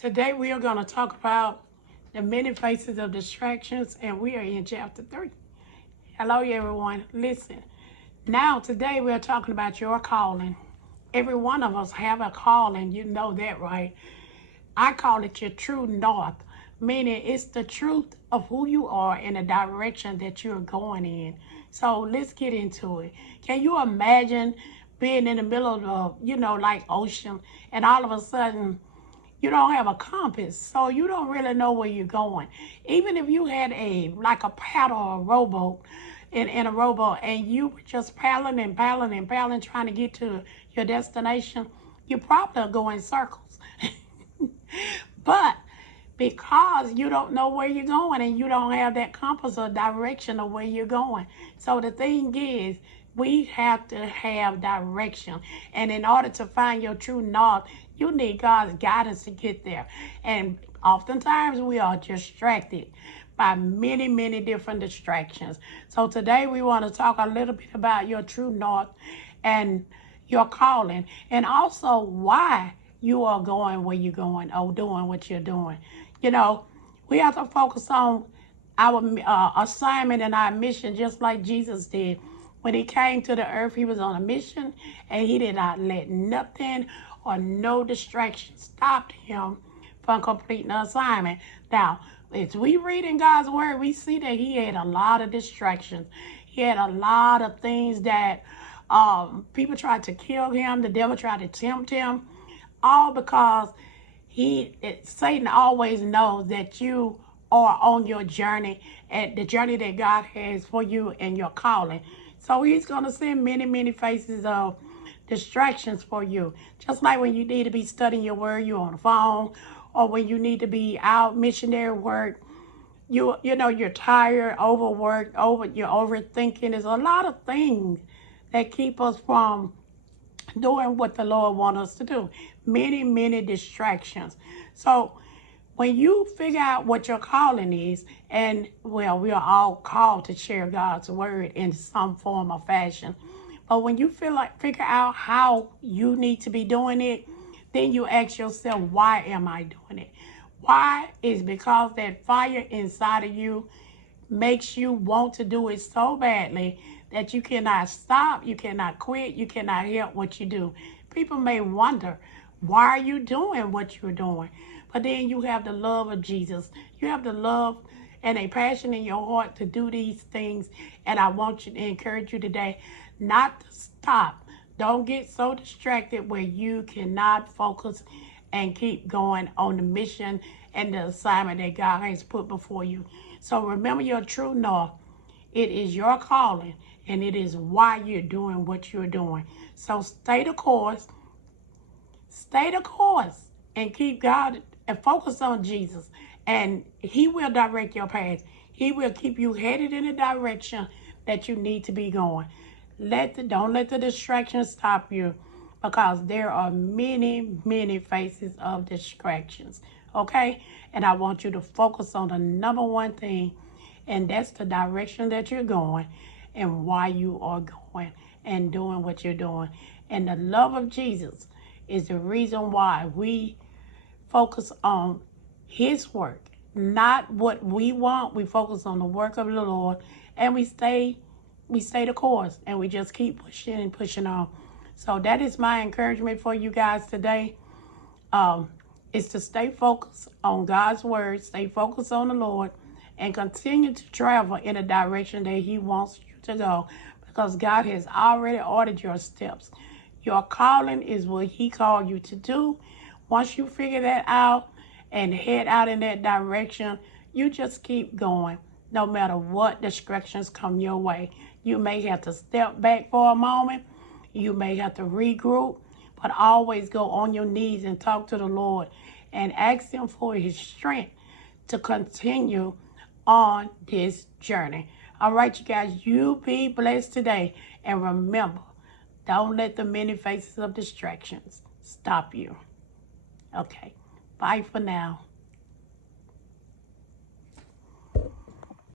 Today we are going to talk about the many faces of distractions, and we are in chapter 3. Hello, everyone. Listen. Now, today we are talking about your calling. Every one of us have a calling. You know that, right? I call it your true north, meaning it's the truth of who you are and the direction that you're going in. So let's get into it. Can you imagine being in the middle of the, like ocean, and all of a sudden you don't have a compass, so you don't really know where you're going. Even if you had like a paddle or a rowboat in a rowboat, and you were just paddling and paddling and paddling trying to get to your destination, you probably are going circles. But because you don't know where you're going and you don't have that compass or direction of where you're going. So the thing is, we have to have direction. And in order to find your true north, you need God's guidance to get there. And oftentimes we are distracted by many, many different distractions. So today we want to talk a little bit about your true north and your calling, and also why you are going where you're going or doing what you're doing. We have to focus on our assignment and our mission, just like Jesus did. When he came to the earth, he was on a mission, and he did not let nothing or no distraction stop him from completing the assignment. Now, as we read in God's word, we see that he had a lot of distractions. He had a lot of things that people tried to kill him. The devil tried to tempt him, all because Satan always knows that you are on your journey, and the journey that God has for you and your calling. So he's going to send many, many faces of distractions for you. Just like when you need to be studying your word, you're on the phone, or when you need to be out missionary work, you're tired, overworked, you're overthinking. There's a lot of things that keep us from doing what the Lord wants us to do. Many, many distractions. So when you figure out what your calling is, and well, we are all called to share God's word in some form or fashion. But when you figure out how you need to be doing it, then you ask yourself, why am I doing it? Why is because that fire inside of you makes you want to do it so badly that you cannot stop, you cannot quit, you cannot help what you do. People may wonder, why are you doing what you're doing? But then you have the love of Jesus. You have the love and a passion in your heart to do these things. And I want you to encourage you today not to stop. Don't get so distracted where you cannot focus and keep going on the mission and the assignment that God has put before you. So remember your true north. It is your calling, and it is why you're doing what you're doing. So stay the course, and keep God and focus on Jesus, and he will direct your path. He will keep you headed in the direction that you need to be going. Don't let the distractions stop you, because there are many, many faces of distractions. Okay? And I want you to focus on the number one thing, and that's the direction that you're going and why you are going and doing what you're doing. And the love of Jesus is the reason why we focus on his work, not what we want. We focus on the work of the Lord, and we stay the course, and we just keep pushing and pushing on. So that is my encouragement for you guys today. Is to stay focused on God's word, stay focused on the Lord, and continue to travel in the direction that he wants you to go, because God has already ordered your steps. Your calling is what he called you to do. Once you figure that out and head out in that direction, you just keep going. No matter what distractions come your way, you may have to step back for a moment. You may have to regroup, but always go on your knees and talk to the Lord and ask him for his strength to continue on this journey. All right, you guys, you be blessed today. And remember, don't let the many faces of distractions stop you. Okay, bye for now.